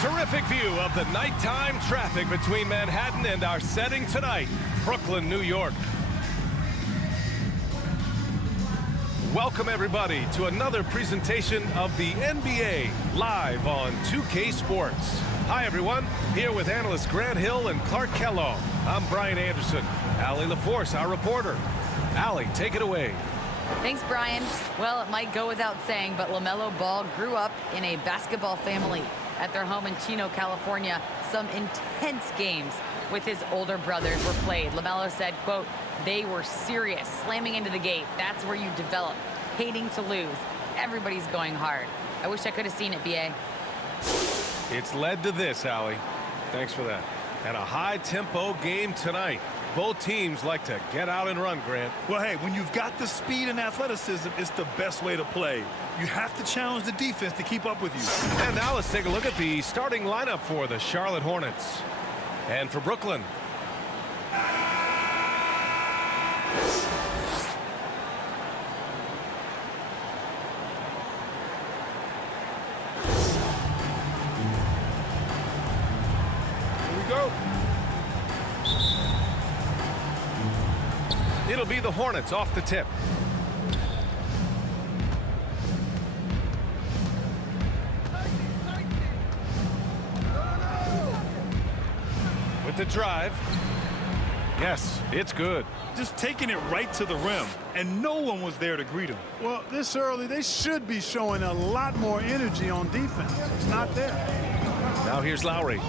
Terrific view of the nighttime traffic between Manhattan and our setting tonight, Brooklyn, New York. Welcome everybody to another presentation of the NBA live on 2K Sports. Hi everyone, here with analysts Grant Hill and Clark Kellogg. I'm Brian Anderson. Allie LaForce, our reporter. Allie, take it away. Thanks, Brian. Well, it might go without saying, but LaMelo Ball grew up in a basketball family at their home in Chino, California. Some intense games with his older brothers were played. LaMelo said, quote, "They were serious, slamming into the gate. That's where you develop, hating to lose. Everybody's going hard." I wish I could have seen it, B.A. It's led to this, Allie. Thanks for that. And a high-tempo game tonight. Both teams like to get out and run, Grant. Well, hey, when you've got the speed and athleticism, it's the best way to play. You have to challenge the defense to keep up with you. And now let's take a look at the starting lineup for the Charlotte Hornets. And for Brooklyn. It'll be the Hornets off the tip. With the drive. Yes, it's good. Just taking it right to the rim, and no one was there to greet him. Well, this early, they should be showing a lot more energy on defense. It's not there. Now here's Lowry.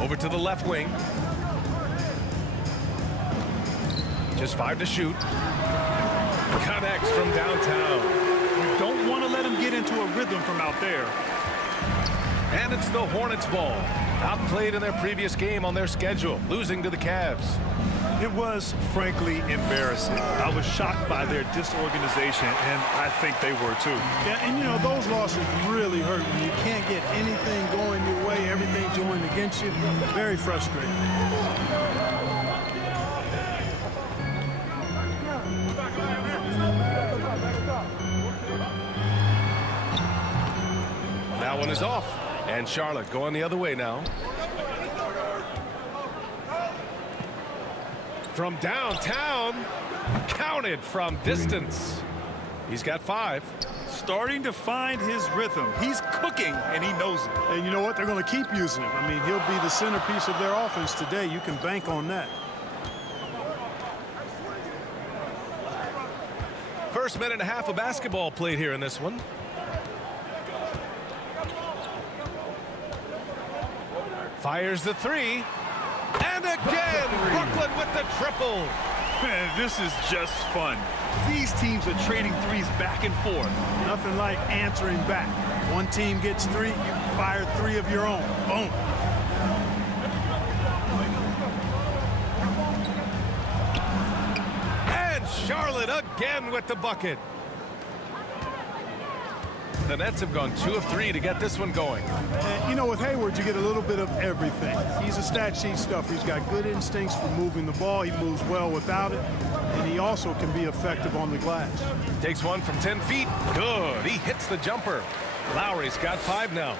Over to the left wing. Just 5 to shoot. Connects from downtown. You don't want to let him get into a rhythm from out there. And it's the Hornets ball. Outplayed in their previous game on their schedule, losing to the Cavs. It was, frankly, embarrassing. I was shocked by their disorganization, and I think they were too. Yeah, and you know, those losses really hurt when you can't get anything going your way, everything's going against you. Very frustrating. That one is off. And Charlotte going the other way now. From downtown, counted from distance. He's got 5. Starting to find his rhythm. He's cooking, and he knows it. And you know what? They're going to keep using him. I mean, he'll be the centerpiece of their offense today. You can bank on that. First minute and a half of basketball played here in this one. Fires the 3. And again, Brooklyn with the triple. Man, this is just fun. These teams are trading threes back and forth. Nothing like answering back. One team gets 3, you fire 3 of your own. Boom. And Charlotte again with the bucket. The Nets have gone 2 of 3 to get this one going. And, you know, with Hayward, you get a little bit of everything. He's a stat sheet stuffer. He's got good instincts for moving the ball. He moves well without it. And he also can be effective on the glass. Takes one from 10 feet. Good. He hits the jumper. Lowry's got 5 now.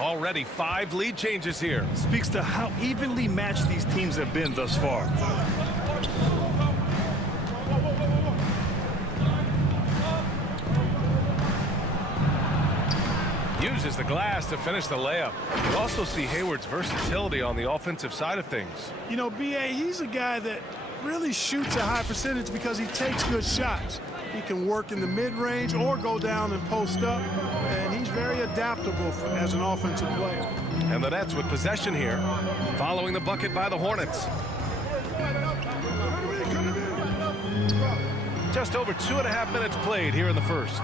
Already 5 lead changes here. Speaks to how evenly matched these teams have been thus far. Uses the glass to finish the layup. You also see Hayward's versatility on the offensive side of things. You know, B.A., he's a guy that really shoots a high percentage because he takes good shots. He can work in the mid-range or go down and post up, and he's very adaptable as an offensive player. And the Nets with possession here, following the bucket by the Hornets. Just over 2.5 minutes played here in the first.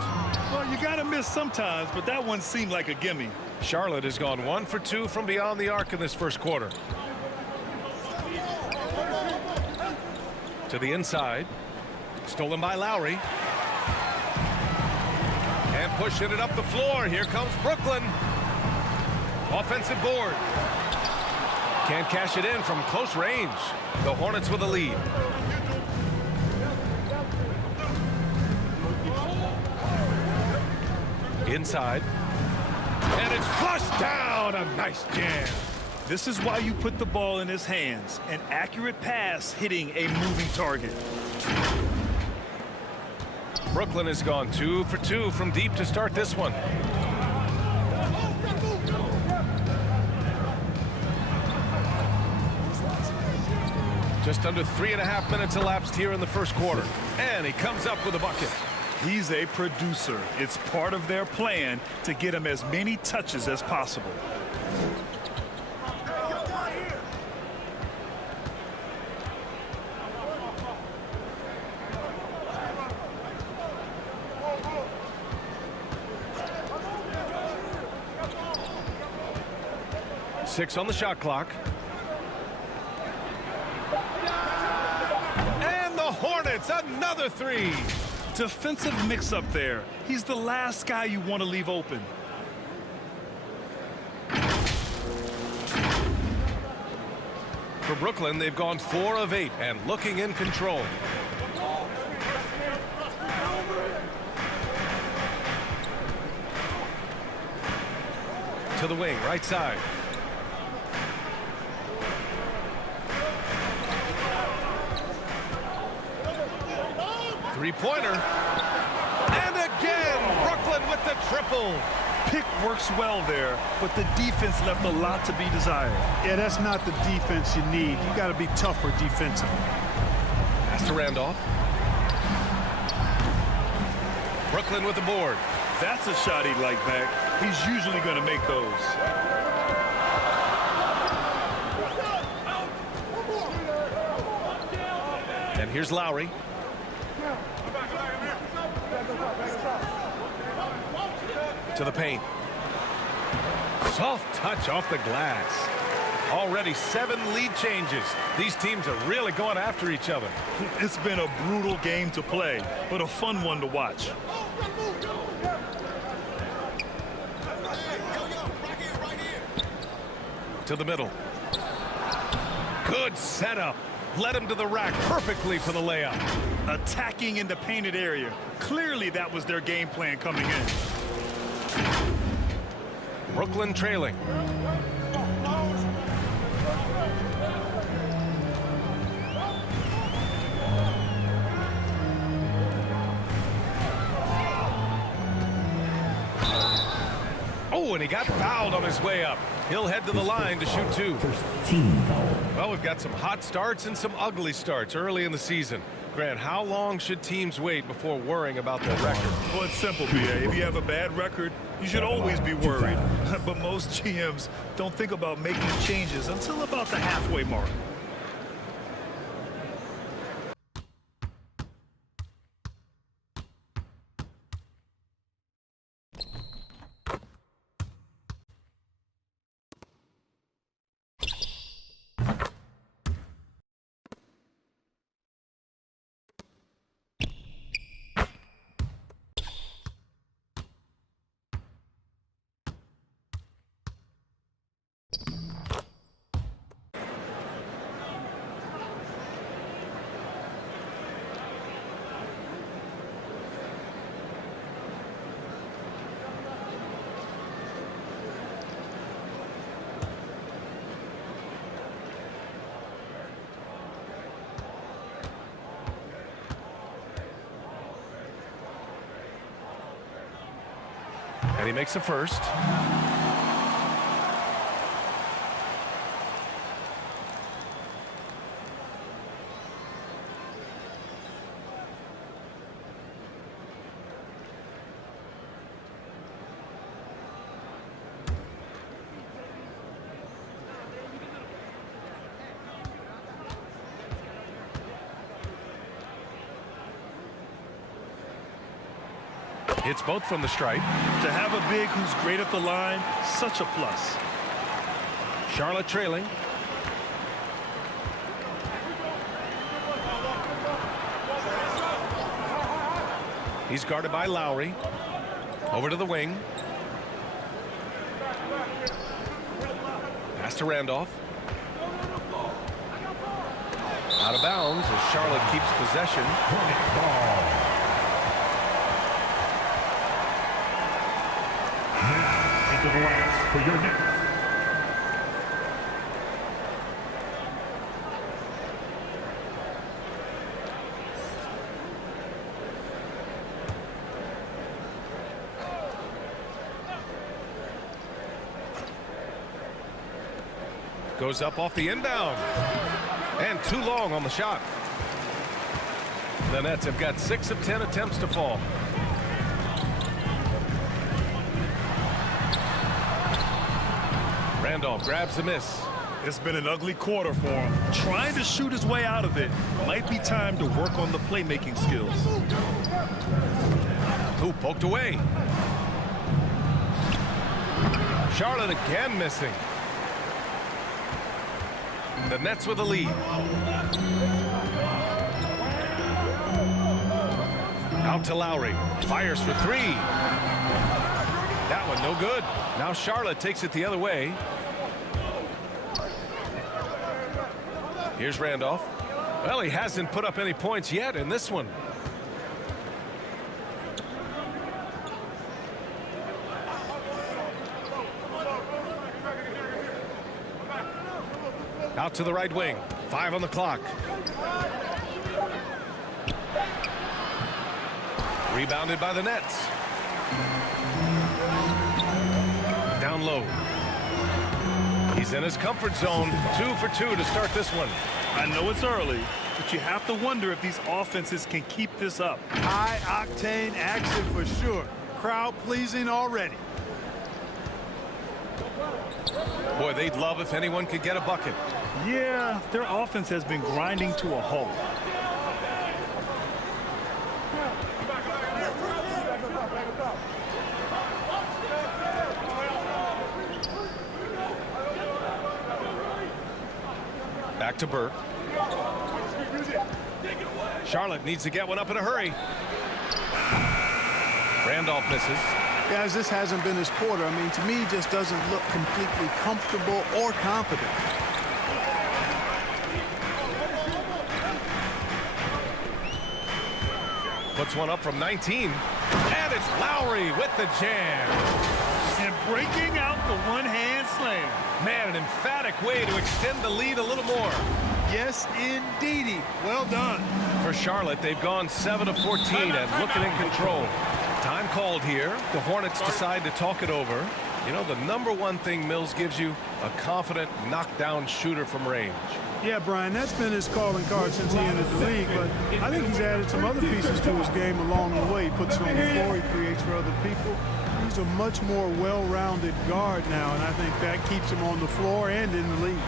Well, you got to miss sometimes, but that one seemed like a gimme. Charlotte has gone 1 for 2 from beyond the arc in this first quarter. To the inside. Stolen by Lowry. And pushing it up the floor. Here comes Brooklyn. Offensive board. Can't cash it in from close range. The Hornets with a lead. Inside. And it's flushed down. A nice jam. This is why you put the ball in his hands. An accurate pass hitting a moving target. Brooklyn has gone 2 for 2 from deep to start this one. Just under 3.5 minutes elapsed here in the first quarter. And he comes up with a bucket. He's a producer. It's part of their plan to get him as many touches as possible. Six on the shot clock. And the Hornets, another three. Defensive mix-up there. He's the last guy you want to leave open. For Brooklyn, they've gone 4 of 8 and looking in control. To the wing, right side. Three-pointer. And again, Brooklyn with the triple. Pick works well there, but the defense left a lot to be desired. Yeah, that's not the defense you need. You got to be tougher defensively. Pass to Randolph. Brooklyn with the board. That's a shot he'd like back. He's usually going to make those. And here's Lowry. To the paint. Soft touch off the glass. Already 7 lead changes. These teams are really going after each other. It's been a brutal game to play, but a fun one to watch. To the middle. Good setup. Led him to the rack perfectly for the layup. Attacking in the painted area. Clearly that was their game plan coming in. Brooklyn trailing. Oh, and he got fouled on his way up. He'll head to the line to shoot 2. Well, we've got some hot starts and some ugly starts early in the season. Grant, how long should teams wait before worrying about their record? Well, it's simple, B.A. If you have a bad record, you should always be worried. But most GMs don't think about making changes until about the halfway mark. And he makes a first. Hits both from the stripe. To have a big who's great at the line, such a plus. Charlotte trailing. He's guarded by Lowry. Over to the wing. Pass to Randolph. Out of bounds as Charlotte keeps possession. Into the last for your Knicks. Goes up off the inbound. And too long on the shot. The Nets have got 6 of 10 attempts to fall. Randolph grabs the miss. It's been an ugly quarter for him. Trying to shoot his way out of it. Might be time to work on the playmaking skills. Who poked away? Charlotte again missing. The Nets with a lead. Out to Lowry. Fires for 3. That one no good. Now Charlotte takes it the other way. Here's Randolph. Well, he hasn't put up any points yet in this one. Out to the right wing. 5 on the clock. Rebounded by the Nets. Down low. He's in his comfort zone. 2 for 2 to start this one. I know it's early, but you have to wonder if these offenses can keep this up. High-octane action for sure. Crowd-pleasing already. Boy, they'd love if anyone could get a bucket. Yeah, their offense has been grinding to a halt. Back to Burke. Charlotte needs to get one up in a hurry. Randolph misses. Guys, this hasn't been his quarter. I mean, to me, he just doesn't look completely comfortable or confident. Puts one up from 19. And it's Lowry with the jam. And breaking out the one-hand slam. Man, an emphatic way to extend the lead a little more. Yes, indeedy. Well done. For Charlotte, they've gone 7 of 14 and looking in control. Time called here. The Hornets decide to talk it over. You know, the number one thing Mills gives you, a confident knockdown shooter from range. Yeah, Brian, that's been his calling card since he entered the league, but I think he's added some other pieces to his game along the way. He puts it on the floor, he creates for other people. He's a much more well-rounded guard now, and I think that keeps him on the floor and in the league.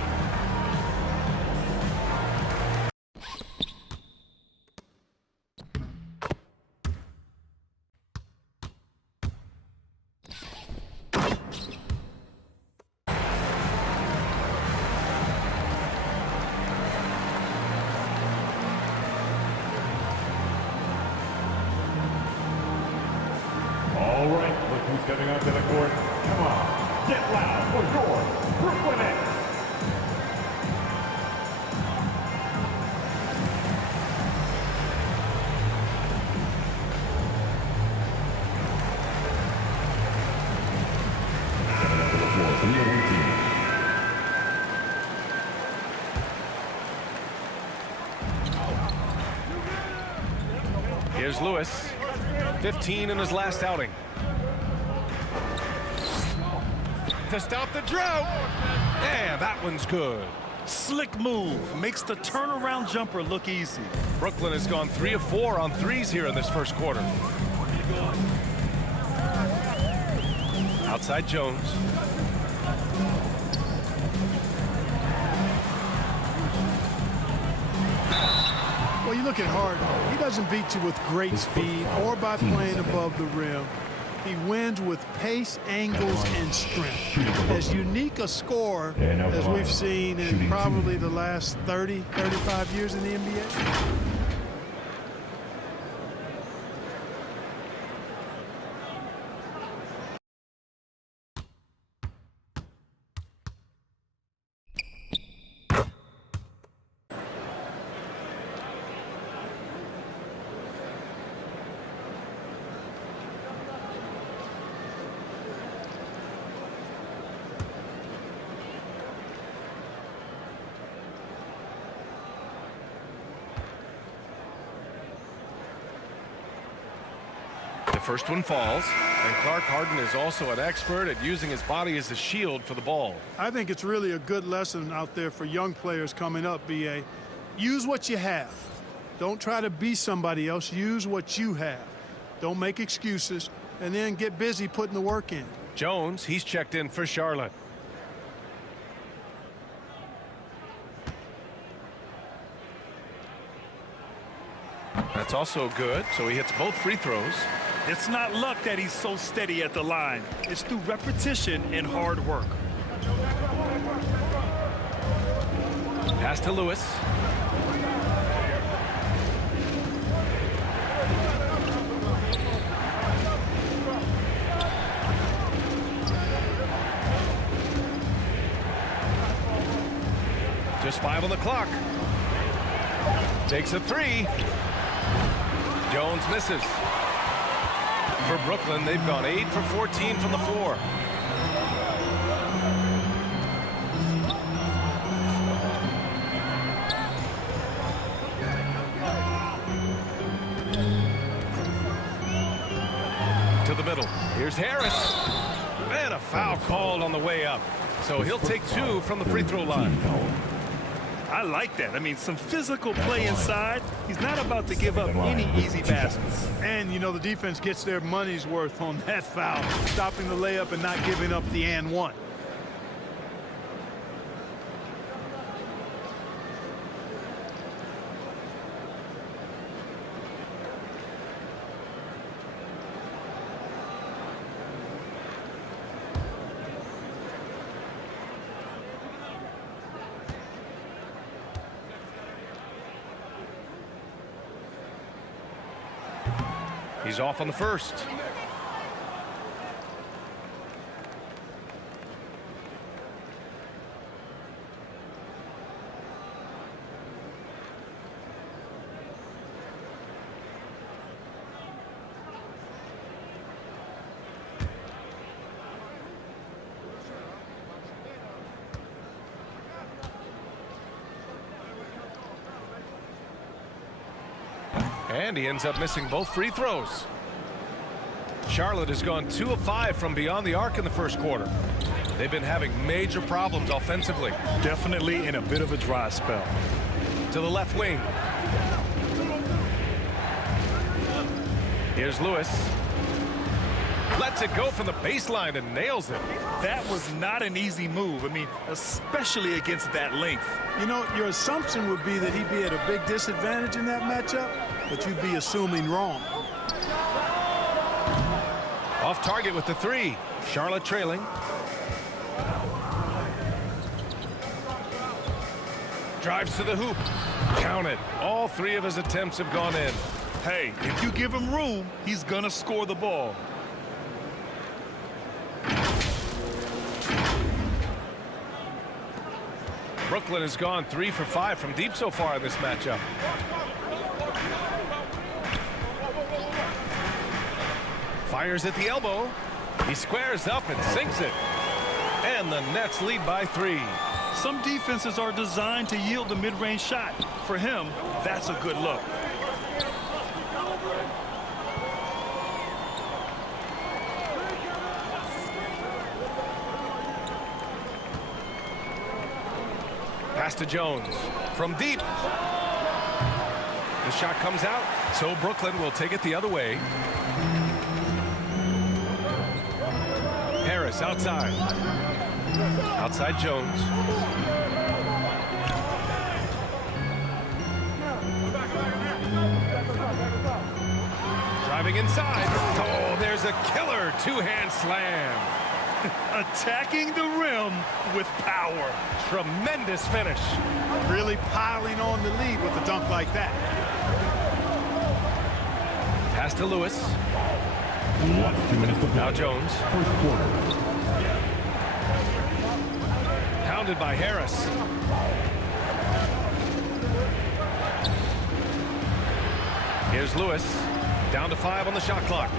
All right, look who's coming onto the court. Come on, get loud for your Brooklyn Nets. Coming onto the floor for the other team. Here's Lewis. 15 in his last outing. To stop the drought. Yeah, that one's good. Slick move. Makes the turnaround jumper look easy. Brooklyn has gone 3 of 4 on threes here in this first quarter. Outside Jones. Well, you look at Harden. He doesn't beat you with great speed or by playing above the rim. He wins with pace, angles, and strength. As unique a scorer as we've seen in probably the last 30, 35 years in the NBA. first one falls, and Clark Harden is also an expert at using his body as a shield for the ball. I think it's really a good lesson out there for young players coming up, B.A. Use what you have. Don't try to be somebody else. Use what you have. Don't make excuses, and then get busy putting the work in. Jones, he's checked in for Charlotte. That's also good, so he hits both free throws. It's not luck that he's so steady at the line. It's through repetition and hard work. Pass to Lewis. Just 5 on the clock. Takes a 3. Jones misses. For Brooklyn, they've gone 8 for 14 from the floor. To the middle. Here's Harris. And a foul called on the way up. So he'll take 2 from the free throw line. I like that. I mean, some physical play inside. He's not about to give up any easy baskets. And, you know, the defense gets their money's worth on that foul, stopping the layup and not giving up the and one. He's off on the first. And he ends up missing both free throws. Charlotte has gone 2 of 5 from beyond the arc in the first quarter. They've been having major problems offensively. Definitely in a bit of a dry spell. To the left wing. Here's Lewis. Lets it go from the baseline and nails it. That was not an easy move. I mean, especially against that length. You know, your assumption would be that he'd be at a big disadvantage in that matchup, but you'd be assuming wrong. Off target with the 3. Charlotte trailing. Drives to the hoop. Count it. All 3 of his attempts have gone in. Hey, if you give him room, he's gonna score the ball. Brooklyn has gone 3 for 5 from deep so far in this matchup. Fires at the elbow. He squares up and sinks it. And the Nets lead by 3. Some defenses are designed to yield the mid-range shot. For him, that's a good look. Pass to Jones from deep. The shot comes out, so Brooklyn will take it the other way. Harris outside. Outside Jones. Driving inside. Oh, there's a killer 2-hand slam. Attacking the rim with power. Tremendous finish. Really piling on the lead with a dunk like that. Pass to Lewis. 2 minutes to play. Now Jones. First quarter. Pounded by Harris. Here's Lewis. Down to 5 on the shot clock.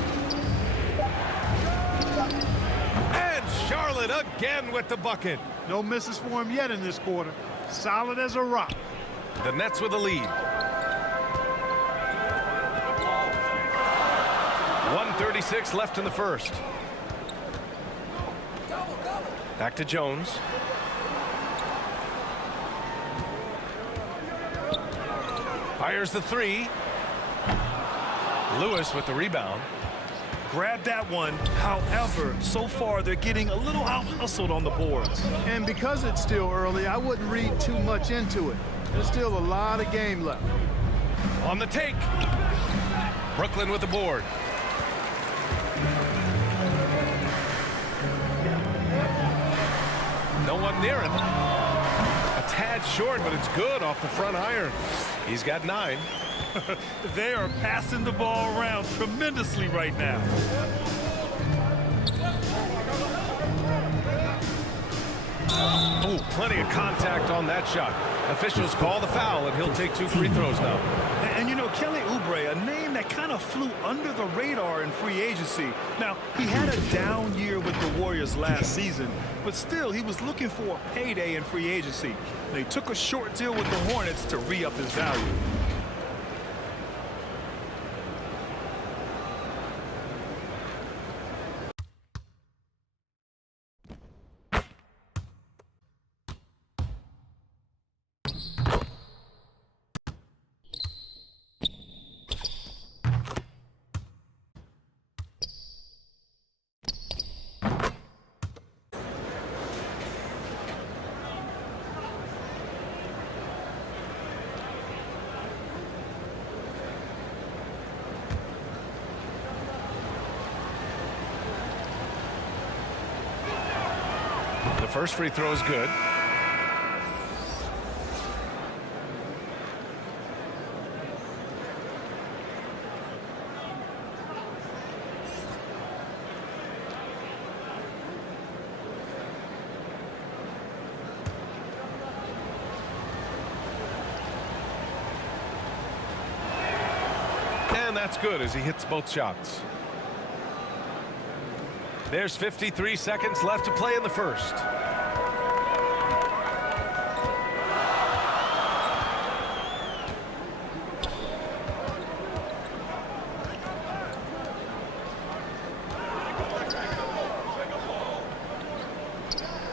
And Charlotte again with the bucket. No misses for him yet in this quarter. Solid as a rock. The Nets with the lead. 1 2:36 left in the first. Back to Jones. Fires the three. Lewis with the rebound. Grab that one. However, so far they're getting a little out-hustled on the boards. And because it's still early, I wouldn't read too much into it. There's still a lot of game left. On the take. Brooklyn with the board. No one near it. A tad short, but it's good off the front iron. He's got 9. They are passing the ball around tremendously right now. Oh, plenty of contact on that shot. Officials call the foul, and he'll take 2 free throws now. And you know, Kelly Oubre, a name that kind of flew under the radar in free agency. Now, he had a down year with the Warriors last season, but still, he was looking for a payday in free agency. They took a short deal with the Hornets to re-up his value. The first free throw is good. And that's good as he hits both shots. There's 53 seconds left to play in the first.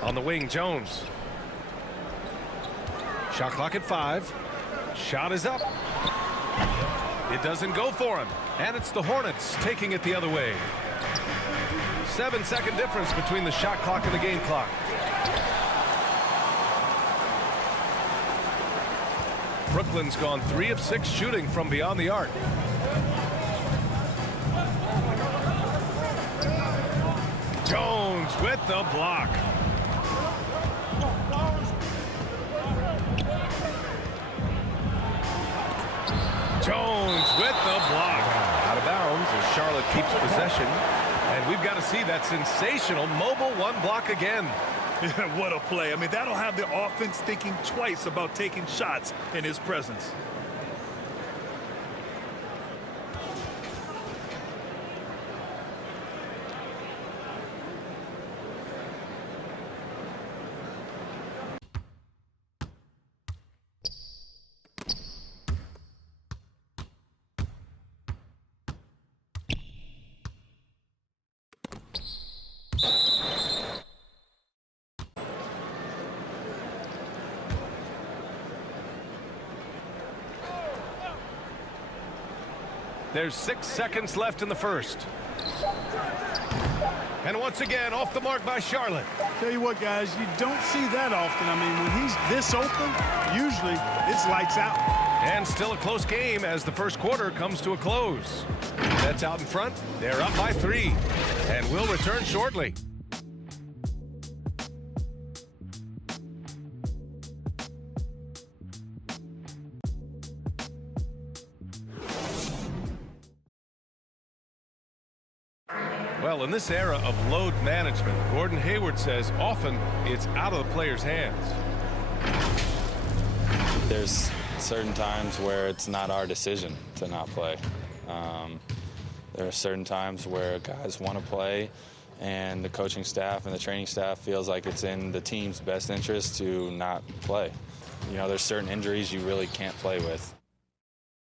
On the wing, Jones. Shot clock at 5. Shot is up. It doesn't go for him. And it's the Hornets taking it the other way. 7-second difference between the shot clock and the game clock. Brooklyn's gone 3 of 6 shooting from beyond the arc. Jones with the block. Jones with the block. Out of bounds as Charlotte keeps possession. And we've got to see that sensational mobile one block again. What a play. I mean, that'll have the offense thinking twice about taking shots in his presence. There's 6 seconds left in the first. And once again, off the mark by Charlotte. Tell you what, guys, you don't see that often. I mean, when he's this open, usually it's lights out. And still a close game as the first quarter comes to a close. That's out in front. They're up by 3. And we'll return shortly. Well, in this era of load management, Gordon Hayward says often it's out of the player's hands. There's certain times where it's not our decision to not play. There are certain times where guys want to play and the coaching staff and the training staff feels like it's in the team's best interest to not play. You know, there's certain injuries you really can't play with.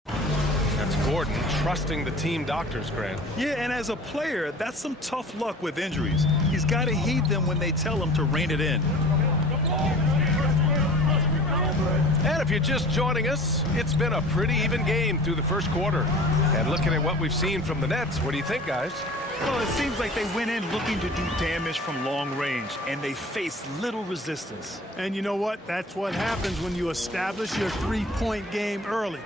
And That's Gordon trusting the team doctors, Grant. Yeah, and as a player, that's some tough luck with injuries. He's got to heed them when they tell him to rein it in. And if you're just joining us, it's been a pretty even game through the first quarter. And looking at what we've seen from the Nets, what do you think, guys? Well, it seems like they went in looking to do damage from long range, and they faced little resistance. And you know what? That's what happens when you establish your three-point game early.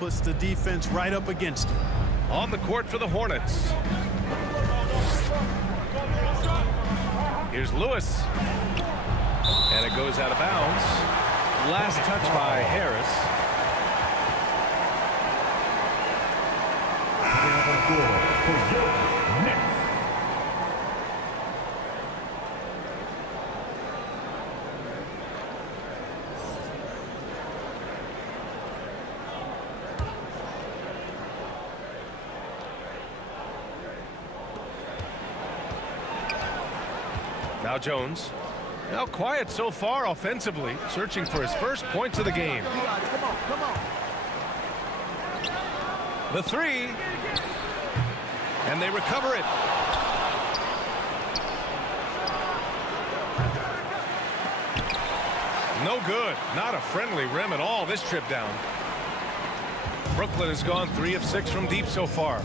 Puts the defense right up against it. On the court for the Hornets. Here's Lewis. And it goes out of bounds. Last touch by Harris. Now Jones. Now quiet so far offensively, searching for his first points of the game. Come on. The three. And they recover it. No good. Not a friendly rim at all this trip down. Brooklyn has gone 3 of 6 from deep so far.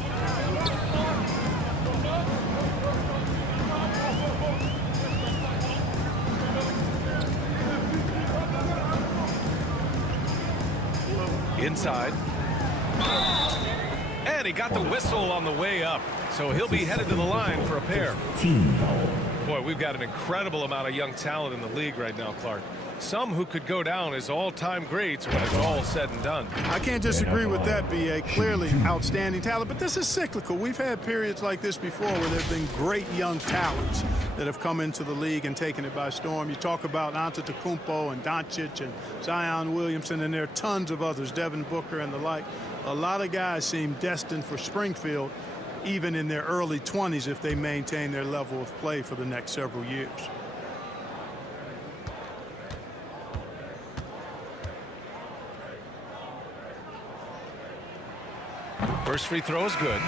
Inside. And he got the whistle on the way up. So he'll be headed to the line for a pair. Boy, we've got an incredible amount of young talent in the league right now, Clark. Some who could go down as all-time greats when it's all said and done. I can't disagree with that, B.A. Clearly outstanding talent, but this is cyclical. We've had periods like this before where there have been great young talents that have come into the league and taken it by storm. You talk about Antetokounmpo and Doncic and Zion Williamson, and there are tons of others, Devin Booker and the like. A lot of guys seem destined for Springfield, even in their early 20s, if they maintain their level of play for the next several years. First free throw is good.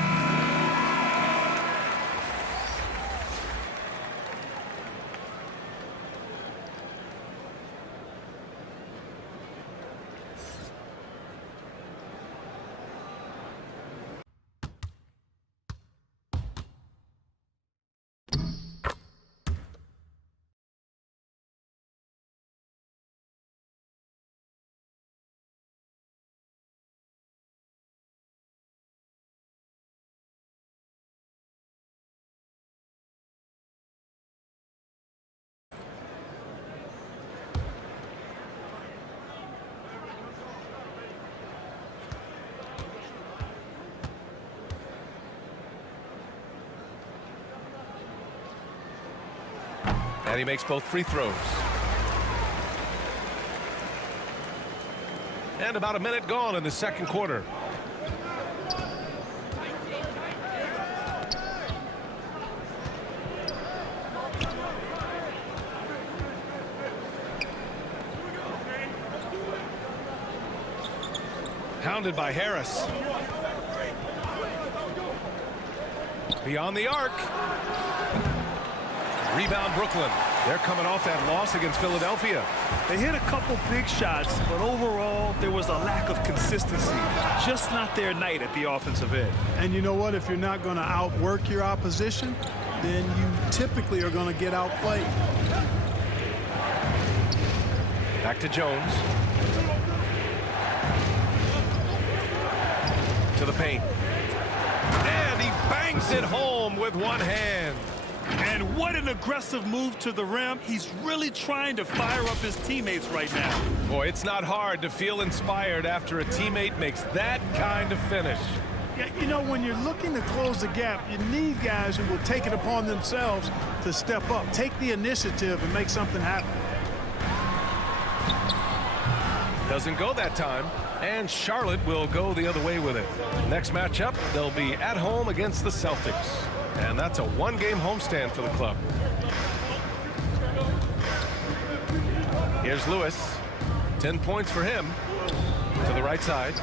And he makes both free throws. And about a minute gone in the second quarter. Hounded by Harris. Beyond the arc. Rebound Brooklyn. They're coming off that loss against Philadelphia. They hit a couple big shots, but overall there was a lack of consistency. Just not their night at the offensive end. And you know what? If you're not going to outwork your opposition, then you typically are going to get outplayed. Back to Jones. To the paint. And he bangs it home with one hand. And what an aggressive move to the rim. He's really trying to fire up his teammates right now. Boy, it's not hard to feel inspired after a teammate makes that kind of finish. Yeah, you know, when you're looking to close the gap, you need guys who will take it upon themselves to step up, take the initiative and make something happen. Doesn't go that time, and Charlotte will go the other way with it. Next matchup, they'll be at home against the Celtics. And that's a one-game homestand for the club. Here's Lewis. 10 points for him. To the right side.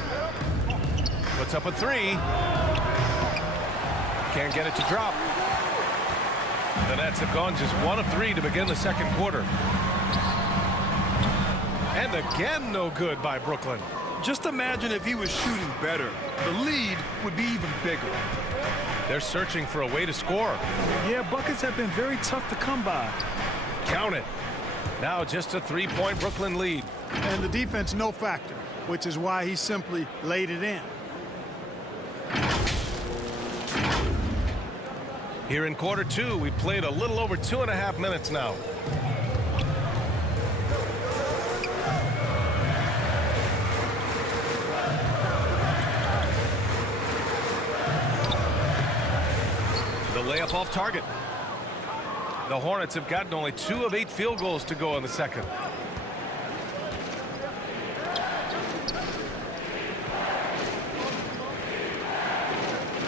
Puts puts up a three. Can't get it to drop. The Nets have gone just 1 of 3 to begin the second quarter. And again, no good by Brooklyn. Just imagine if he was shooting better. The lead would be even bigger. They're searching for a way to score. Yeah, buckets have been very tough to come by. Count it. Now just a 3-point Brooklyn lead. And the defense no factor, which is why he simply laid it in. Here in quarter 2, we've played a little over 2.5 minutes now. The layup off target. The Hornets have gotten only 2 of 8 field goals to go in the second.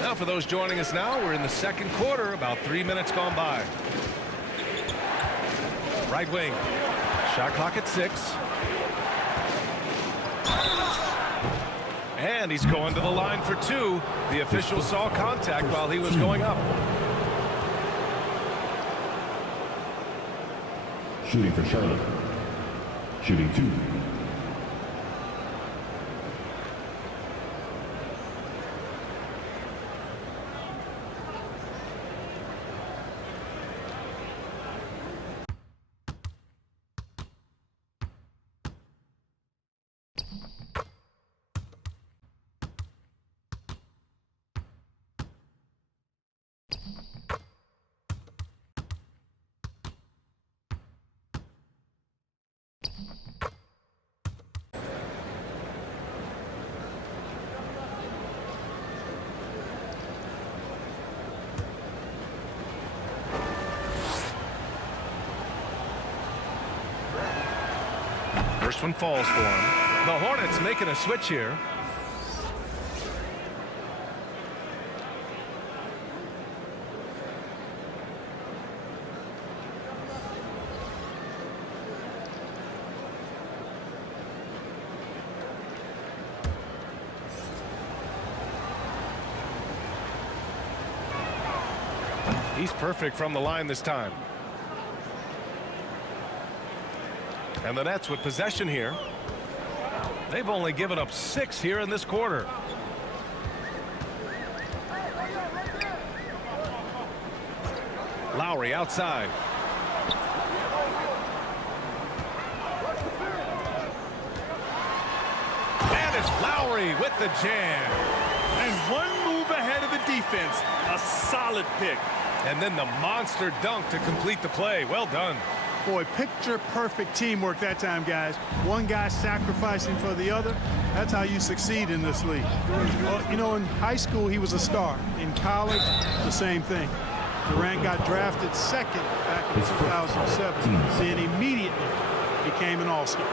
Now for those joining us now, we're in the second quarter, about 3 minutes gone by. Right wing. Shot clock at 6. And he's going to the line for 2. The official saw contact while he was going up. Shooting for Charlotte. Shooting 2. First one falls for him. The Hornets making a switch here. He's perfect from the line this time. And the Nets with possession here. They've only given up 6 here in this quarter. Lowry outside. And it's Lowry with the jam. And one move ahead of the defense. A solid pick. And then the monster dunk to complete the play. Well done. Boy, picture perfect teamwork that time, guys. One guy sacrificing for the other. That's how you succeed in this league. Well, you know, in high school, he was a star. In college, the same thing. Durant got drafted second back in 2007, then immediately became an all-star.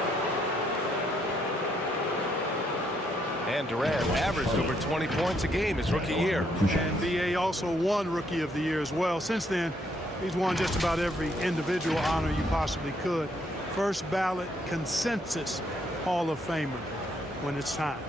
And Durant averaged over 20 points a game his rookie year. And B.A. also won Rookie of the Year as well. Since then, he's won just about every individual honor you possibly could. First ballot consensus Hall of Famer when it's time.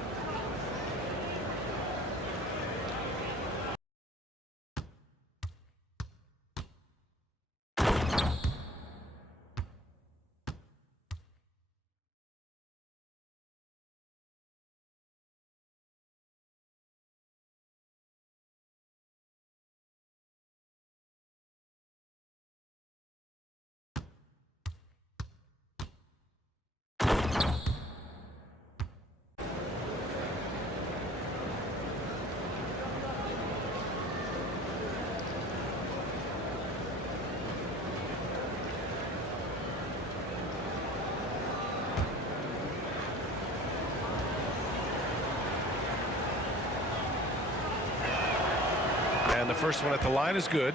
And the first one at the line is good.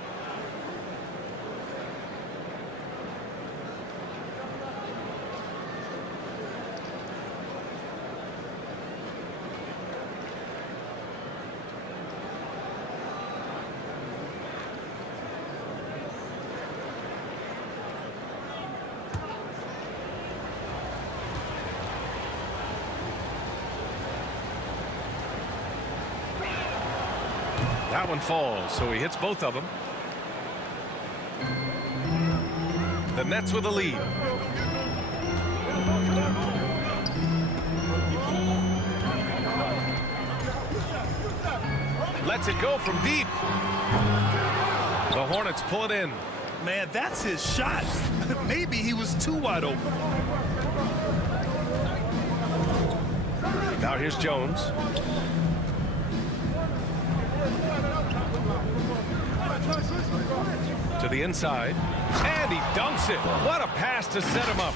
That one falls, so he hits both of them. The Nets with a lead. Lets it go from deep. The Hornets pull it in. Man, that's his shot. Maybe he was too wide open. Now here's Jones. To the inside. And he dunks it. What a pass to set him up.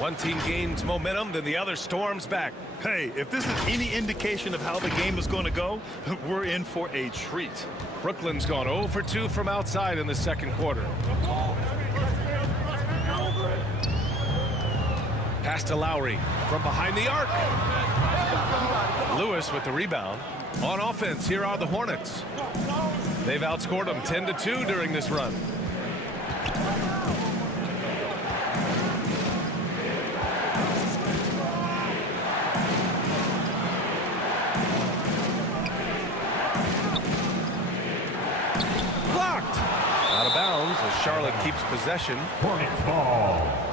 One team gains momentum, then the other storms back. Hey, if this is any indication of how the game is going to go, we're in for a treat. Brooklyn's gone 0 for 2 from outside in the second quarter. Pass to Lowry from behind the arc. Lewis with the rebound. On offense, here are the Hornets. They've outscored them 10-2 during this run. Blocked. Out of bounds as Charlotte keeps possession. Hornets ball.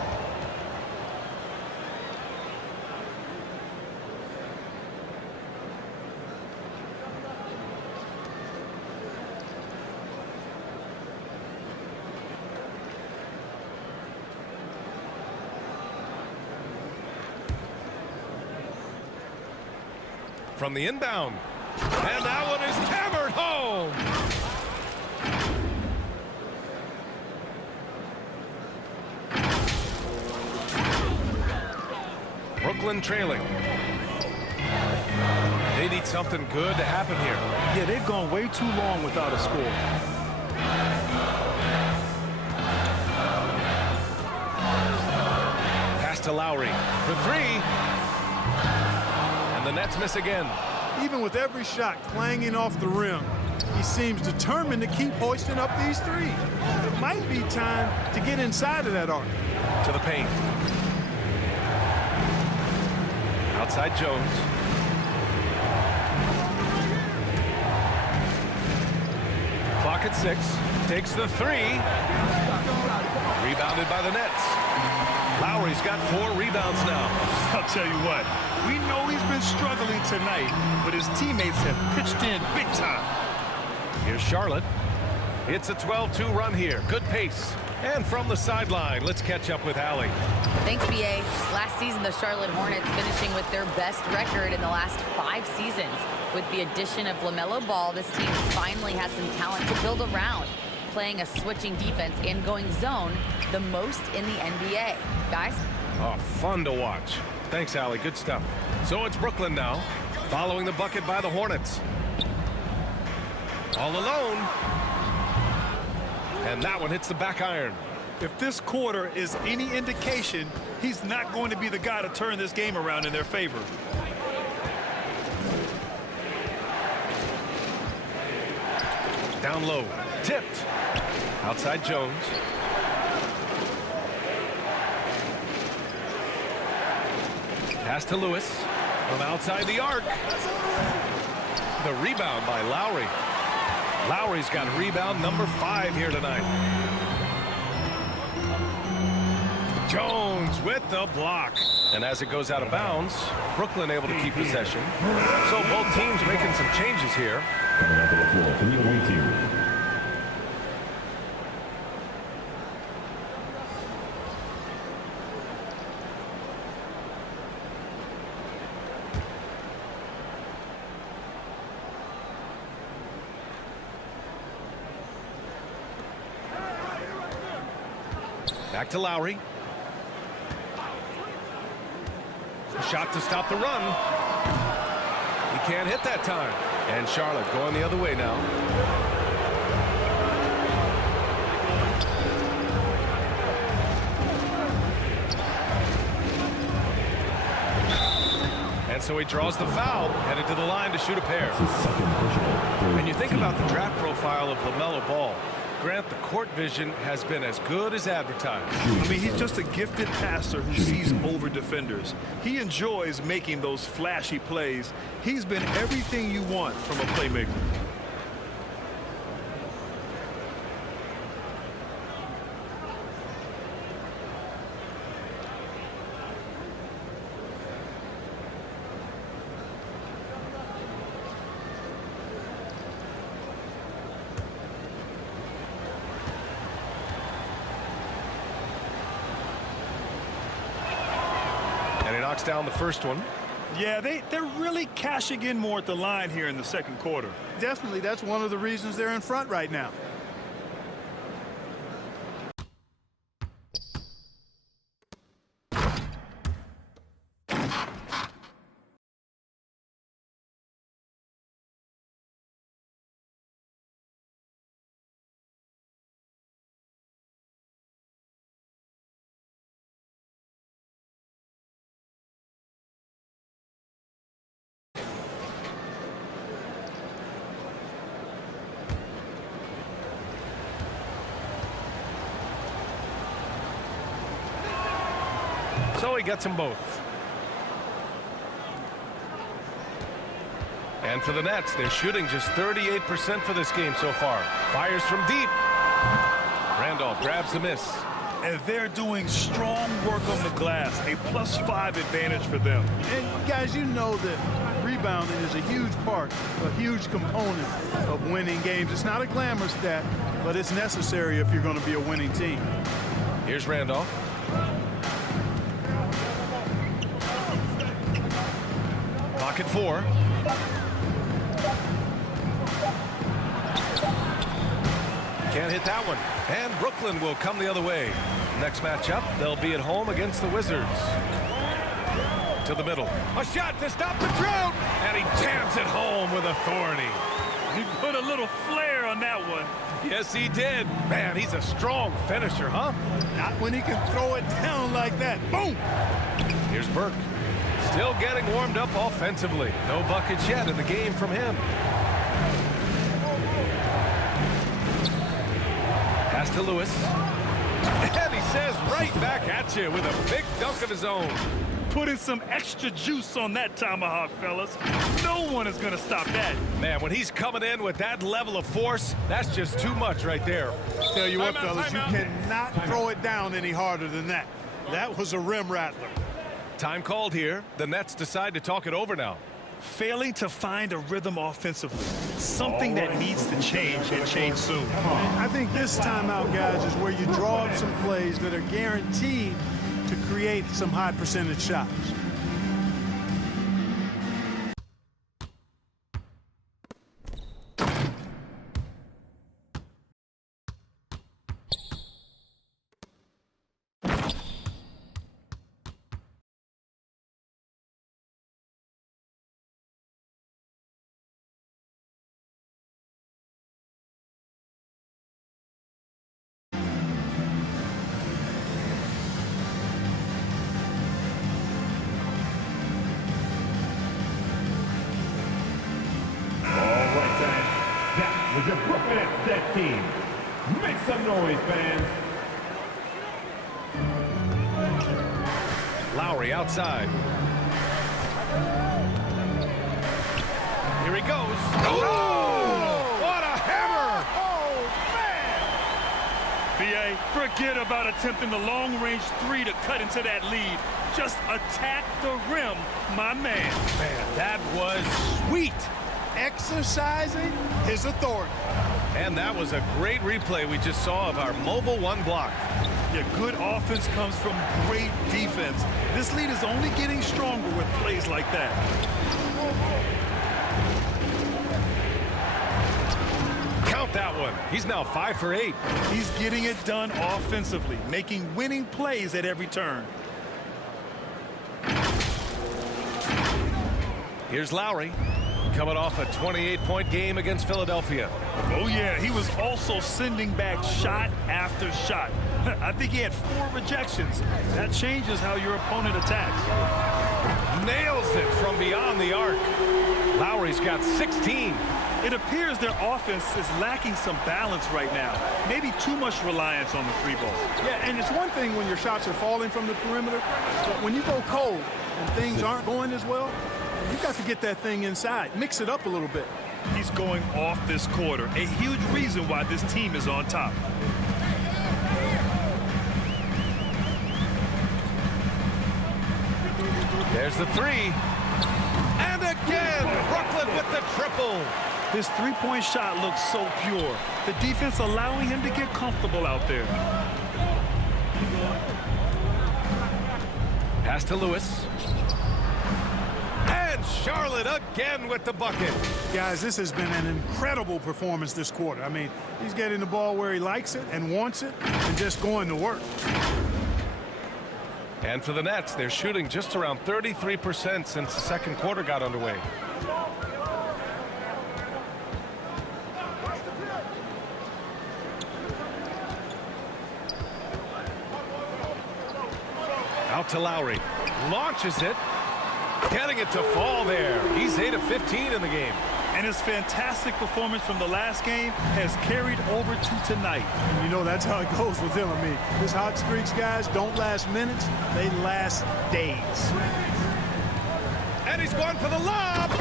From the inbound. And that one is hammered home. Brooklyn trailing. They need something good to happen here. Yeah, they've gone way too long without a score. Pass to Lowry for three. The Nets miss again. Even with every shot clanging off the rim, he seems determined to keep hoisting up these threes. It might be time to get inside of that arc. To the paint. Outside Jones. Clock at 6. Takes the three. Rebounded by the Nets. Lowry's got 4 rebounds now. I'll tell you what, we know he's been struggling tonight, but his teammates have pitched in big time. Here's Charlotte. It's a 12-2 run here. Good pace. And from the sideline, let's catch up with Allie. Thanks, BA. Last season, the Charlotte Hornets finishing with their best record in the last 5 seasons. With the addition of LaMelo Ball, this team finally has some talent to build around, playing a switching defense and going zone the most in the NBA. Guys? Oh, fun to watch. Thanks, Allie. Good stuff. So it's Brooklyn now, following the bucket by the Hornets. All alone. And that one hits the back iron. If this quarter is any indication, he's not going to be the guy to turn this game around in their favor. Down low. Tipped. Outside Jones. Pass to Lewis from outside the arc. The rebound by Lowry. Lowry's got rebound number 5 here tonight. Jones with the block. And as it goes out of bounds, Brooklyn able to keep possession. So both teams making some changes here. Coming out to the floor for the away team. Back to Lowry. Shot to stop the run. He can't hit that time. And Charlotte going the other way now. And so he draws the foul, headed to the line to shoot a pair. And you think about the draft profile of LaMelo Ball. Grant, the court vision has been as good as advertised. I mean, he's just a gifted passer who sees over defenders. He enjoys making those flashy plays. He's been everything you want from a playmaker. knocks down the first one. Yeah, they're really cashing in more at the line here in the second quarter. Definitely, that's one of the reasons they're in front right now. So he gets them both. And for the Nets, they're shooting just 38% for this game so far. Fires from deep. Randolph grabs the miss. And they're doing strong work on the glass. A +5 advantage for them. And guys, you know that rebounding is a huge part, a huge component of winning games. It's not a glamour stat, but it's necessary if you're going to be a winning team. Here's Randolph. Pocket 4. Can't hit that one. And Brooklyn will come the other way. Next matchup, they'll be at home against the Wizards. To the middle. A shot to stop the drought. And he jams it home with authority. He put a little flair on that one. Yes, he did. Man, he's a strong finisher, huh? Not when he can throw it down like that. Boom! Here's Burke. Still getting warmed up offensively. No buckets yet in the game from him. Pass to Lewis. And he says right back at you with a big dunk of his own. Putting some extra juice on that tomahawk, fellas. No one is going to stop that. Man, when he's coming in with that level of force, that's just too much right there. Tell you what, fellas, you cannot throw it down any harder than that. That was a rim rattler. Time called here. The Nets decide to talk it over now. Failing to find a rhythm offensively. Something that needs to change and change soon. I think this timeout, guys, is where you draw up some plays that are guaranteed to create some high percentage shots. Was your Brooklyn Nets dead team. Make some noise, fans. Lowry outside. Here he goes. Oh! What a hammer! B.A., forget about attempting the long-range 3 to cut into that lead. Just attack the rim, my man. Man, that was sweet. Exercising his authority. And that was a great replay we just saw of our mobile one block. Yeah, good offense comes from great defense. This lead is only getting stronger with plays like that. Count that one. He's now 5 for 8. He's getting it done offensively, making winning plays at every turn. Here's Lowry. Coming off a 28-point game against Philadelphia. Oh, yeah, he was also sending back shot after shot. I think he had 4 rejections. That changes how your opponent attacks. Nails it from beyond the arc. Lowry's got 16. It appears their offense is lacking some balance right now. Maybe too much reliance on the 3-ball. Yeah, and it's one thing when your shots are falling from the perimeter, but when you go cold and things aren't going as well, you got to get that thing inside. Mix it up a little bit. He's going off this quarter. A huge reason why this team is on top. There's the 3. And again, Brooklyn with the triple. His 3-point shot looks so pure. The defense allowing him to get comfortable out there. Pass to Lewis. Charlotte again with the bucket. Guys, this has been an incredible performance this quarter. I mean, he's getting the ball where he likes it and wants it and just going to work. And for the Nets, they're shooting just around 33% since the second quarter got underway. Out to Lowry. Launches it. Getting it to fall there. He's 8 of 15 in the game. And his fantastic performance from the last game has carried over to tonight. And you know, that's how it goes with him. I mean, his hot streaks, guys, don't last minutes. They last days. And he's going for the lob.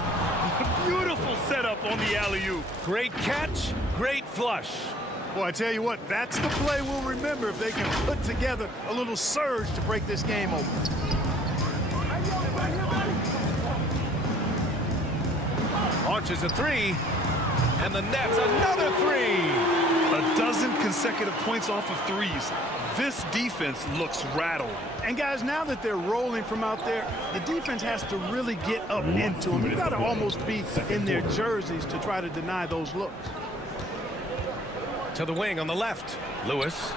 Beautiful setup on the alley-oop. Great catch. Great flush. Well, I tell you what, that's the play we'll remember if they can put together a little surge to break this game open. Launches a three, and the Nets another three. A dozen consecutive points off of threes. This defense looks rattled. And guys, now that they're rolling from out there, the defense has to really get up into them. You've got to almost be in their jerseys to try to deny those looks. To the wing on the left, Lewis.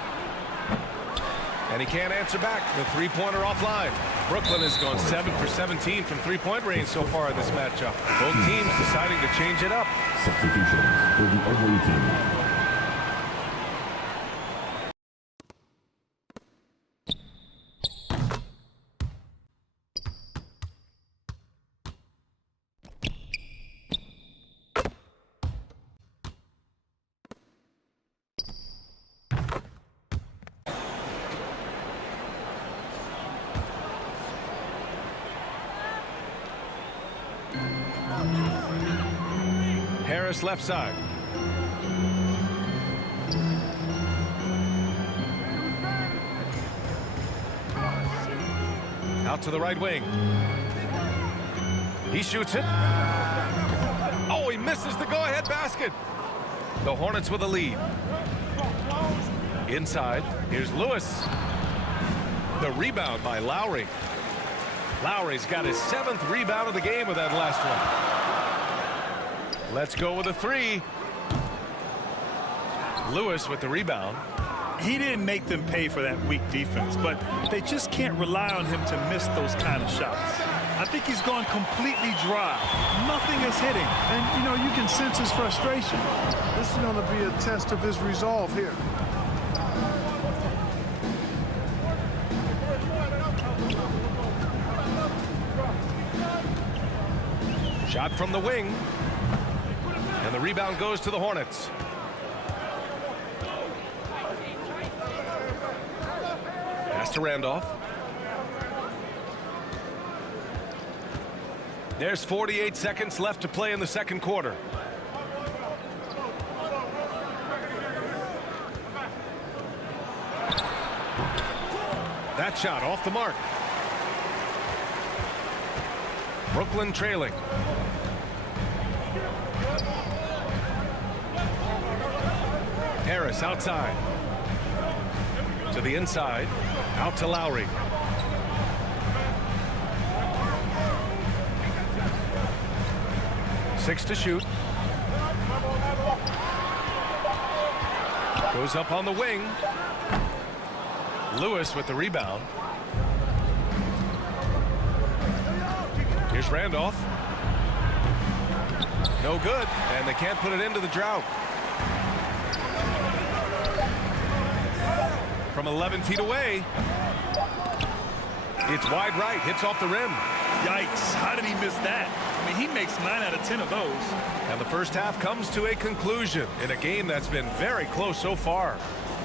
And he can't answer back. The three-pointer offline. Brooklyn has gone 7 for 17 from three-point range so far in this matchup. Both teams deciding to change it up. Substitutions for the away team. Harris left side. Out to the right wing. He shoots it. Oh, he misses the go-ahead basket. The Hornets with a lead. Inside, here's Lewis. The rebound by Lowry. Lowry's got his 7th rebound of the game with that last one. Let's go with a three. Lewis with the rebound. He didn't make them pay for that weak defense, but they just can't rely on him to miss those kind of shots. I think he's gone completely dry. Nothing is hitting. And, you know, you can sense his frustration. This is going to be a test of his resolve here. Shot from the wing. And the rebound goes to the Hornets. Pass to Randolph. There's 48 seconds left to play in the second quarter. That shot off the mark. Brooklyn trailing. Harris outside. To the inside. Out to Lowry. Six to shoot. Goes up on the wing. Lewis with the rebound. Here's Randolph. No good, and they can't put it into the drought. From 11 feet away. It's wide right, hits off the rim. Yikes, how did he miss that? I mean, he makes 9 out of 10 of those. And the first half comes to a conclusion in a game that's been very close so far.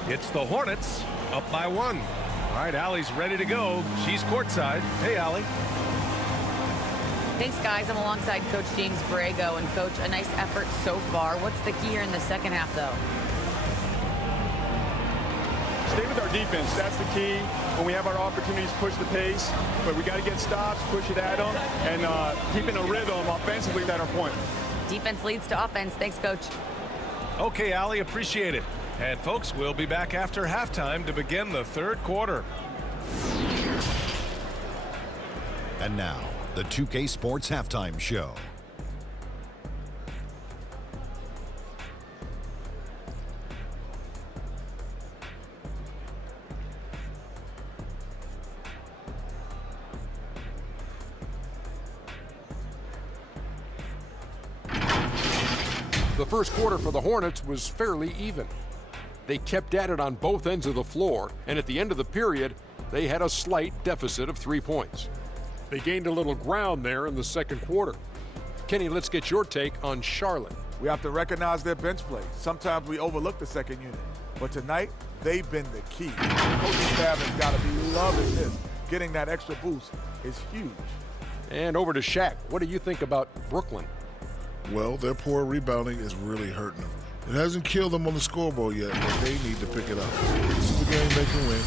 It's the Hornets up by 1. All right, Allie's ready to go. She's courtside. Hey, Allie. Thanks, guys. I'm alongside Coach James Borrego. And, Coach, a nice effort so far. What's the key here in the second half, though? Stay with our defense. That's the key. When we have our opportunities, push the pace. But we got to get stops, push it at them, and keeping a rhythm offensively at our point. Defense leads to offense. Thanks, Coach. Okay, Allie, appreciate it. And, folks, we'll be back after halftime to begin the third quarter. And now, the 2K Sports Halftime Show. The first quarter for the Hornets was fairly even. They kept at it on both ends of the floor, and at the end of the period, they had a slight deficit of 3 points. They gained a little ground there in the second quarter. Kenny, let's get your take on Charlotte. We have to recognize their bench play. Sometimes we overlook the second unit, but tonight, they've been the key. The coaching staff has got to be loving this. Getting that extra boost is huge. And over to Shaq. What do you think about Brooklyn? Well, their poor rebounding is really hurting them. It hasn't killed them on the scoreboard yet, but they need to pick it up. This is a game they can win.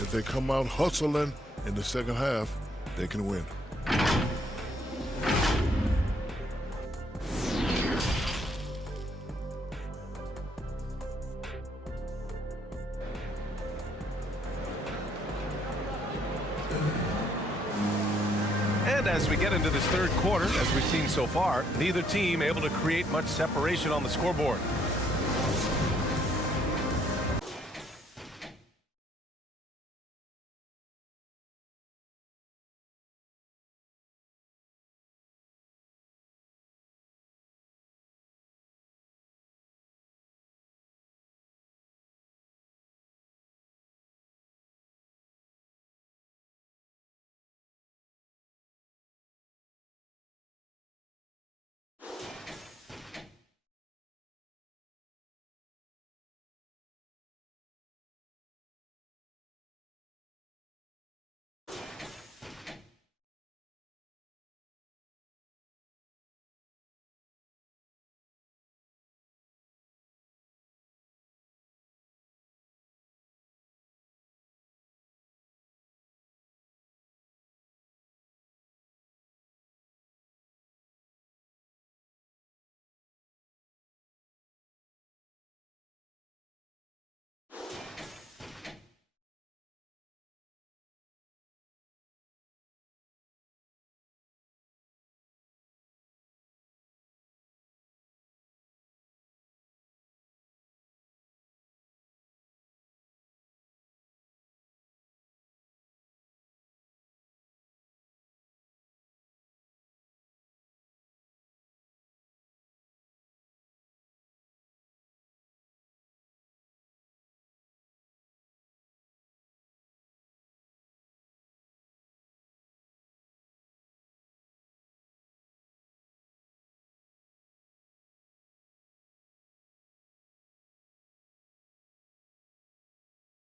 If they come out hustling in the second half, they can win. And as we get into this third quarter, as we've seen so far, neither team able to create much separation on the scoreboard.